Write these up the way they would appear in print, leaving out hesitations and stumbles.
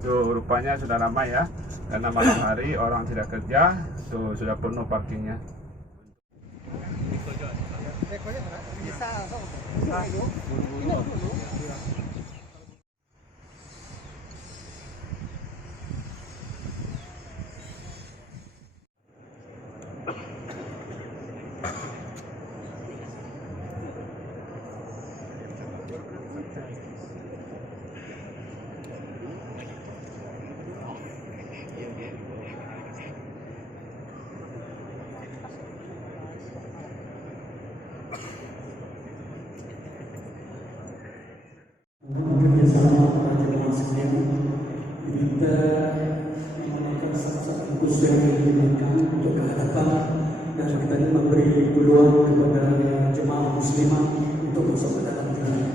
So rupanya sudah ramai ya, karena malam hari orang tidak kerja, so sudah penuh parkingnya. Bekerjasama para jemaah sekalian, kita menaikkan satu khusus yang diberikan untuk kehadapan dan kita ini memberi peluang kepada jemaah muslimah untuk masuk ke dalam gereja.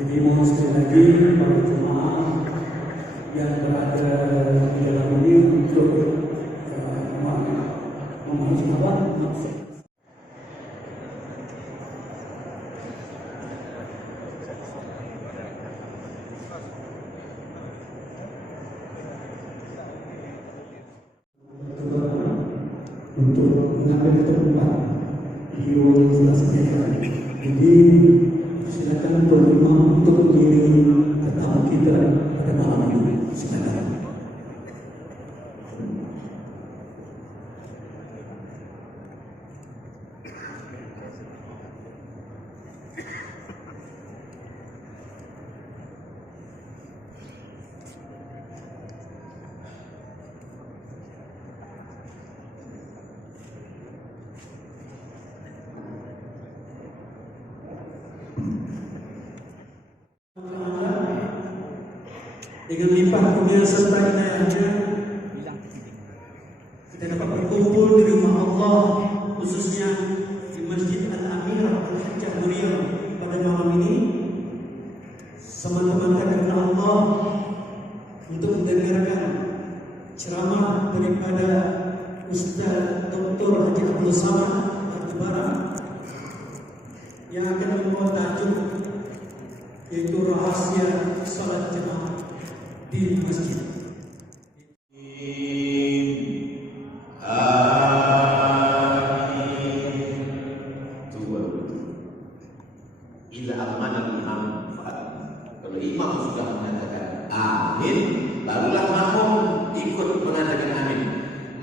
Jadi mohon sekali lagi para jemaah yang berada di dalam ini untuk memahami apa maksud. Untuk mengambil tempat di ruang yang sudah sediakan. Jadi silakan untuk imam untuk mengiringi tetamu kita pada malam ini. Silakan. Dengan limpah kurnia serta inayahnya, kita dapat berkumpul di rumah Allah, khususnya di Masjid Al-Amirah Al-Hajjah Muriah pada malam ini. Sama-sama karena Allah untuk mendengarkan ceramah daripada Ustaz Dr. Haji Abdul Samad Al-Barak yang akan membawa tajuk yaitu rahasia salat jemaah di masjid. Ila amanah imam. Kalau imam sudah mengatakan amin, barulah makmum ikut mengatakan amin.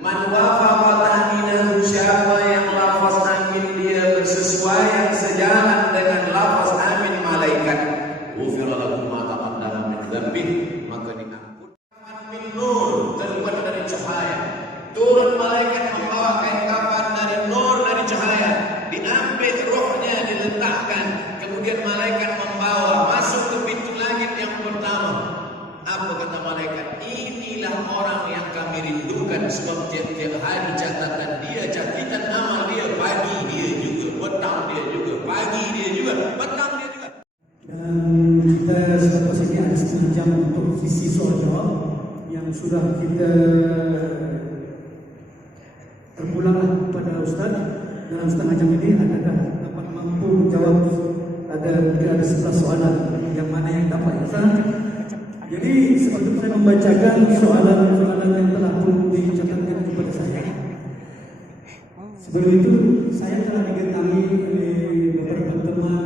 Man wafaqa tahminahu, siapa yang lafaz amin dia bersesuaian sejalan dengan lafaz amin malaikat, ghufira lahu ma taqaddama min dzambih, maka diampun. Min nur, terbuat dari cahaya. Turun malaikat membawa kain kafan dari nur, dari cahaya. Diambil rohnya, diletakkan. Kemudian malaikat membawa masuk ke pintu langit yang pertama. Apa kata malaikat? Inilah orang yang kami rindukan, sebab tiap-tiap hari catatan dia, catatan amal dia, pagi dia juga, petang dia juga, pagi dia juga, petang dia juga. Dan kita selepas ini ada setengah jam untuk sisi soal jawab yang sudah kita terpulanglah kepada Ustaz. Dalam setengah jam ini adakah dapat mampu menjawab ada 11 soalan yang mana yang dapat Ustaz. Jadi sebelum saya membacakan soalan-soalan yang telah pun dicatatkan kepada saya, sebelum itu saya telah didatangi oleh beberapa teman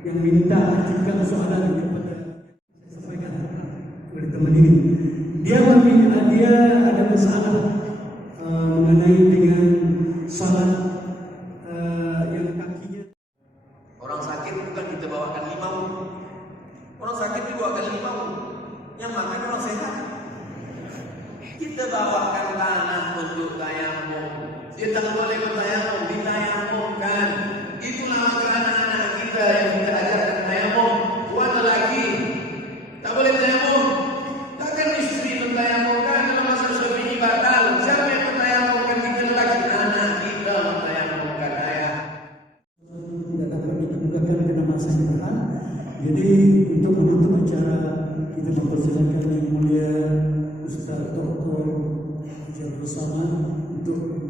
yang minta ajukan soalan kepada saya sampaikan kepada teman ini. Dia ada masalah mengenai dengan salat yang kakinya. Orang sakit bukan kita bawakan limau. Orang sakit dibawakan limau. Yang makan orang sehat. Kita bawakan tanah untuk tayamum. Dia tak boleh bertayamum, ditayamumkan. Itulah maka anak-anak kita yang kita ajarkan tayamum. Tuan lelaki tak boleh tayamum. Takkan istri bertayamumkan dalam masa suami batal. Siapa yang bertayamumkan? Kita lelaki, anak kita bertayamumkan ayah. Tidak dapat dikemukakan karena masa yang berat. Jadi untuk menutup acara kita mempersilakan yang mulia Ustaz Dr. Haji Abdul Samad untuk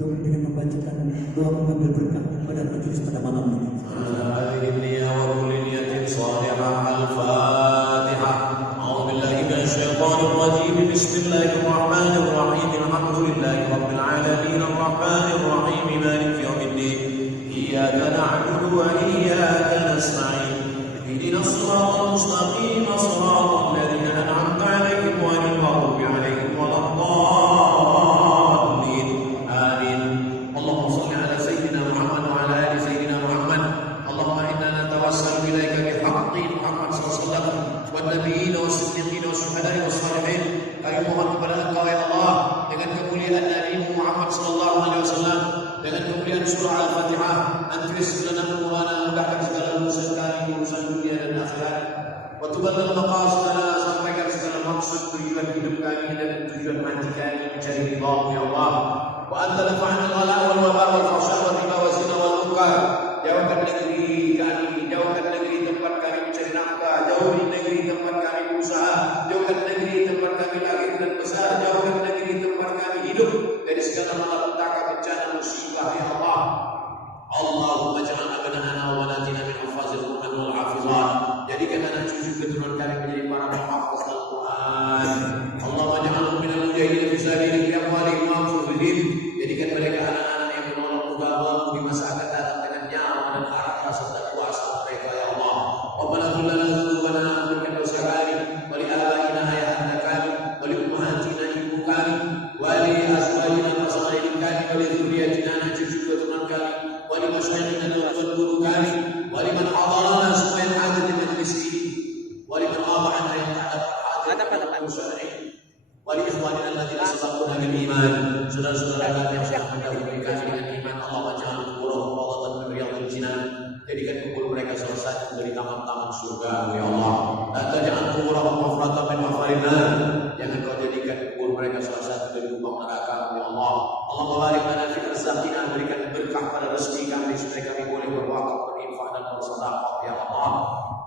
dengan membacakan doa mengambil berkah pada majelis pada malam ini. Al-Fatihah. A'udzu billahi minasy الشيطان الرجيم. بسم الله الرحمن الرحيم. الحمد لله رب العالمين الرحمن الرحيم مالك يوم الدين. إياك نعبد وإياك نستعين. اهدنا الصراط المستقيم صراط الذين أنعمت عليهم غير المغضوب عليهم ولا الضالين. آمين. اللهم صل على سيدنا محمد وعلى آل سيدنا محمد. اللهم إنا نتوسل إليك بحق محمد صلى الله عليه وسلم والنبيين والصديقين والشهداء والصالحين. Kami mohon kepada Engkau ya Allah dengan kemuliaan Nabi Muhammad sallallahu alaihi wasallam, dengan kemuliaan surah Al-Fatihah, antri segala umuran, mudahkan segala urusan kami, urusan dunia dan akhirat. Wa tuballigh maqasidana, sampaikan segala maksud tujuan hidup kami dan tujuan mati kami mencari ridha-Mu ya Allah. Wa anta lafa'ana al-ghala wal waba wal fahsya wal riba wal zina wal munkar. Jauhkan negeri kami, jauhkan negeri tempat kami mencari nafkah, jauhkan negeri tempat kami berusaha, jauhkan negeri tempat kami lahir dan besar, jauhkan negeri tempat kami hidup dari segala malapetaka, bencana, musibah ya Allah. Allahumma ja'al abna'ana wa banatina min hafazil Qur'an wal hafizat. Jadikan anak cucu keturunan kami menjadi para penghafaz Al-Quran. Allahumma ja'alhum minal mujahidin fi sabilik ya wali ma'fuzihim. Jadikan mereka anak-anak yang menolong agama-Mu di masa akan datang dengan nyawa dan harta serta kuasa mereka ya Allah. Rabbana ighfir lana dzunubana, ampunkan dosa kami, wa li abaina ayah anda kami, wa li ummahatina ibu kami, wa li azwajina pasangan kami, wa li dzurriyyatina anak cucu keturunan kami, wa li masyayikhina dan guru kami, wa li man hadarana semua yang hadir di majlis ini, wa li man aba'ana yang tak dapat hadir wa li ikhwanina alladziina sabaquna bil iman. Saudara-saudara kami yang sudah mendahului kami dengan iman, Allah waj'al quburahum rawdatan min riyadil jinan. Jadikan kubur mereka salah satu dari taman-taman surga ya Allah. La taj'al quburahum mafratan min mafarin nar. Jangan kau jadikan kubur mereka salah satu dari lubang neraka ya Allah. Allahumma barik lana fi arzaqina, berikan berkah pada rezeki kami supaya kami boleh berwakaf, berinfak dan bersedekah ya Allah.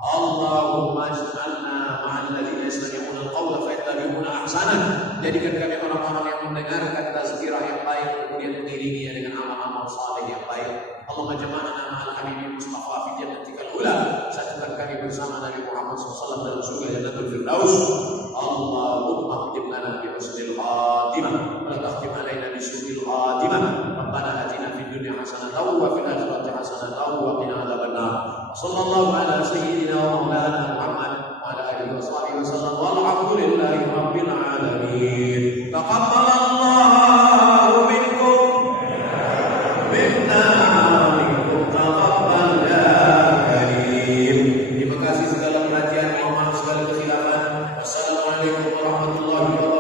Allahumma ij'alna ma'al ladzina yastami'una al-qawla fayattabi'una ahsanah. Jadikan kami orang-orang yang mendengarkan tazkirah yang baik kemudian mengiringinya dengan amal-amal saleh yang baik. Allahumma jama'na ma'al habibin Mustafa fi jannatikal ula. Satukan kami bersama Nabi Muhammad SAW dalam surga Jannatul Firdaus. Allahumma khtim lana bi husnil khatimah wa la takhtim alaina bi su'il khatimah. Rabbana atina fid dunya hasanatan wa fil akhirati hasanatan wa qina adzabannar. Sallallahu ala sayyidina wa maulana Muhammad wa ala alihi wa sahbihi wasallam. Walhamdulillahi rabbil alamin. Taqabbalallahu minkum minna minkum taqabbal ya karim. Terima kasih segala perhatian, mohon maaf segala kesilapan. Wassalamualaikum warahmatullahi wabarakatuh.